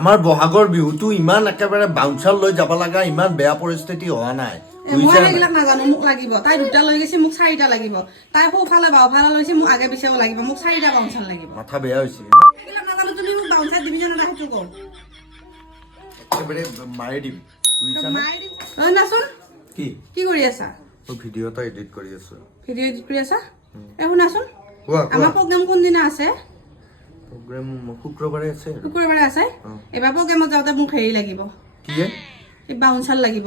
আমাৰ বহাগৰ বিহুটো ইমান একেবাৰে বাউঞ্চাৰ লৈ যাব লগা ইমান বেয়া পৰিস্থিতি হোৱা নাই। এ, মই বুজিছা নাই? সেইবিলাক নাজানো মোক লাগিব। তাই দুটা লৈ গৈছে মোক চাৰিটা লাগিব। তাই সোঁফালে বাওঁফালে লৈছে মোক আগে পিছেও লাগিব। মোক চাৰিটা বাউঞ্চাৰ লাগিব। মাথা বেয়া হৈছে। সেইবিলাক নাজানো তুমি মোক বাউঞ্চাৰ দিবি জানো সেইটো কওঁ একেবাৰে মাৰি দিম। বুজিছা নে? ঐ নাচোন কি? কি কৰি আছা? মই ভিডিঅ' এটা এডিট কৰি আছো। ভিডিঅ' এডিট কৰি আছা? এ শুনাচোন কোৱা আমাৰ কোৱা প্ৰগ্ৰাম কোনদিনা আছে? প্ৰগ্ৰেম শুক্ৰবাৰে আছে আৰু। আছে? অ। এইবাৰ প্ৰগ্ৰেমত যাওঁতে মোক হেৰি লাগিব। কি বাউঞ্চাৰ লাগিব।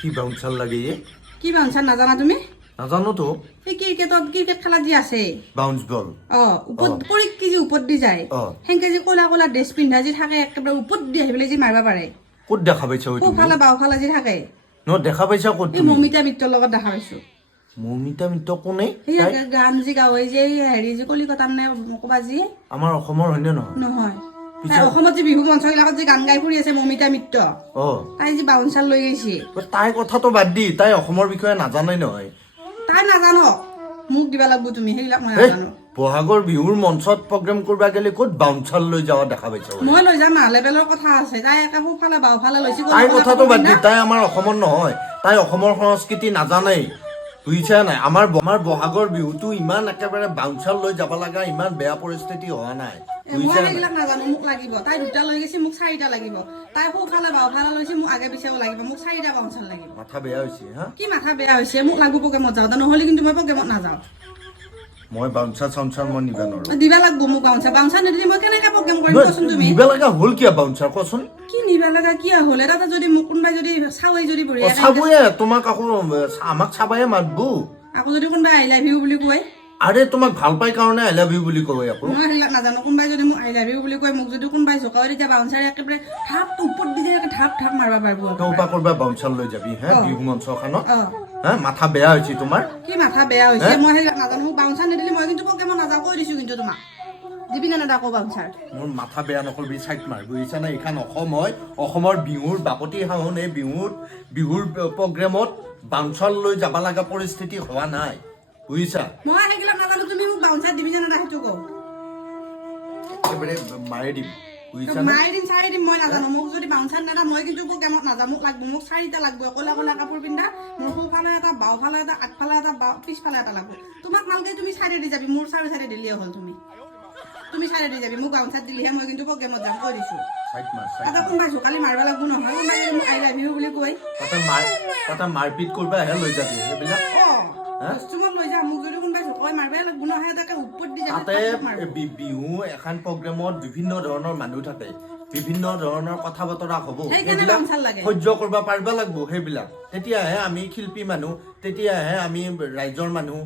কি বাউঞ্চাৰ লাগে? কি বাউঞ্চাৰ নাজানা তুমি? নাজানোতো। এই ক্ৰিকেটত ক্ৰিকেট খেলাত যি আছে। বাউন্স বল অ ওপৰত পৰি কি যি ওপৰত দি যায়। সেনেকে যি ক'লা ক'লা ড্ৰেছ পিন্ধা যি থাকে একেবাৰে ওপৰত দি আহি পেলাই যি মাৰিব পাৰে। ক'ত দেখা পাইছা সোঁফালে বাওঁফালে যি থাকে। ন দেখা পাইছা ক'ত মমিতা মিত্ৰৰ লগত দেখা পাইছো। মৌমিতা মিত্ৰ তাই গান যি গাৱ যে হেৰি যে কলিকতাৰ নে ক'বা যি? আমাৰ অসমৰ হয়নে নহয়? নহয়। তাই অসমত যে বিহু মঞ্চবিলাকত যে গান গাই ফুৰি আছে মমিতা মিত্ৰ। তাই যি বাউঞ্চাৰ লৈ গৈছে তাই কথাটো বাদ দি তাই অসমৰ বিষয়ে নাজানে নহয়। তাই নাজানক মোক দিবা লাগব তুমি সেইবিলাক মই নাজানো। বহাগৰ বিহুৰ মঞ্চত প্ৰগ্ৰেম কৰিব গ'লে ক'ত বাউঞ্চাৰ লৈ যাৱা দেখা পাইছা? মই লৈ যাম না লেবেলৰ কথা আছে। তাই একে সোঁফালে বাওঁফালে লৈছে কলিকতা কথাটো বাদ দি। তাই আমাৰ অসমৰ নহয়। তাই অসমৰ সংস্কৃতি নাজানেই। বুজিছা নাই? আমাৰ আমাৰ বহাগৰ বিহুটো ইমান একেবাৰে বাউঞ্চাৰ লৈ যাব লগা ইমান বেয়া পৰিস্থিতি হোৱা নাই। এ, মই বুজিছা নাই? সেইবিলাক নাজানো মোক লাগিব। তাই দুটা লৈ গৈছে মোক চাৰিটা লাগিব। তাই সোঁফালে বাওঁফালে লৈছে মোক আগে পিছেও লাগিব। মোক চাৰিটা বাউঞ্চাৰ লাগিব। মাথা বেয়া হৈছে হা? কি মাথা বেয়া হৈছে? মোক লাগব প্ৰগ্ৰেমত যাওঁতে নহ'লে কিন্তু মই প্ৰগ্ৰেমত নাযাওঁ। মই বাউঞ্চাৰ চাউঞ্চাৰ মই নিব নোৱাৰো। দিবা লাগব মোক নিদিলে মই কেনেকে প্ৰগ্ৰেম কৰিম? তুমি। লগা হ'ল কিয় কি নিবা লগা কিয় যদি মোক কোনোবাই যদি চাওই যদি অ, চাবয়ে তোমাক আকৌ আমাক চাবায়ে মাতবো। আকৌ যদি কোনোবাই আই লাভ ইউ বুলি কয়। আৰে তোমাক ভালো পাই কাৰণে আই লাভ ইউ বুলি কয় আকৌ। মই সেইবিলাক নাজানো। কোনোবাই যদি মোক আই লাভ ইউ বুলি কয় মোক যদি কোনোবাই জোকাও তেতিয়া বাউঞ্চাৰে একেবাৰে ঢাপ ওপৰত দি যায় ঢাপ ঢাপ মাৰিব পাৰিব তৌপা কৰবা বাউঞ্চাৰ লৈ যাবি হা। বিহু মঞ্চখনত। হা মাথা বেয়া হৈছে তোমাৰ। কি মাথা বেয়া হৈছে? মই সেইবিলাক নাজানো। বাউঞ্চাৰ নিদিলে মই কিন্তু প্ৰগ্ৰেমত নাযাওঁ কৈ দিছো কিন্তু তোমাক। দিবি নে নেদা আকৌ বাউঞ্চাৰ মোৰ মাথা বেয়া নকৰিবি চাইড মাৰ বুজিছা নে? এইখন অসম হয়। অসমৰ বিহুৰ বাপতি সাহোন এই বিহুৰ বিহুৰ প্ৰগ্ৰেমত বাউঞ্চাৰ লৈ যাব লগা পৰিস্থিতি হোৱা নাই। বুজিছা? মই সেইবিলাক নাজানো তুমি মোক বাউঞ্চাৰ দিবি নে নেদা সেইটো কওঁ। একেবাৰে মাৰি দিম নে? দিম চাৰি দিম মই নাজানো। মোক যদি বাউঞ্চাৰ নেদা মই কিন্তু প্ৰগ্ৰেমত নাযাওঁ মোক লাগব। মোক চাৰিটা লাগব ক'লা ক'লা কাপোৰ পিন্ধা। মোৰ সোঁফালে এটা বাওঁফালে এটা আগফালে এটা পিছফালে এটা লাগব। তোমাক নালগে তুমি চাইডে দি যাবি মোৰ চাৰি চাইডে দিলেই হ'ল তুমি। তুমি চাইডে দি যাবি মোক বাউঞ্চাৰ দিলেহে মই কিন্তু কৈ দিছো চাইড মাৰ এটা কোনোবাই জোকালি মাৰিব লাগব নহয় কোনোবাই যদি মোক আই লাভ ইউ বুলি কয় তাতে মাৰ তাতে মাৰপিট লৈ যাবি সেইবিলাক। অ হে? লৈ যাম মোক যদি কোনোবাই জোকাই মাৰিবই লাগব নহয় তাকে ওপৰত দি তাতে বিহু এখন প্ৰগ্ৰেমত বিভিন্ন ধৰণৰ মানুহ থাকে। বিভিন্ন ধৰণৰ কথা বতৰা হ'ব সেইবিলাক। সহ্য কৰিব পাৰিব লাগিব সেইবিলাক। তেতিয়াহে আমি শিল্পী মানুহ তেতিয়াহে আমি ৰাইজৰ মানুহ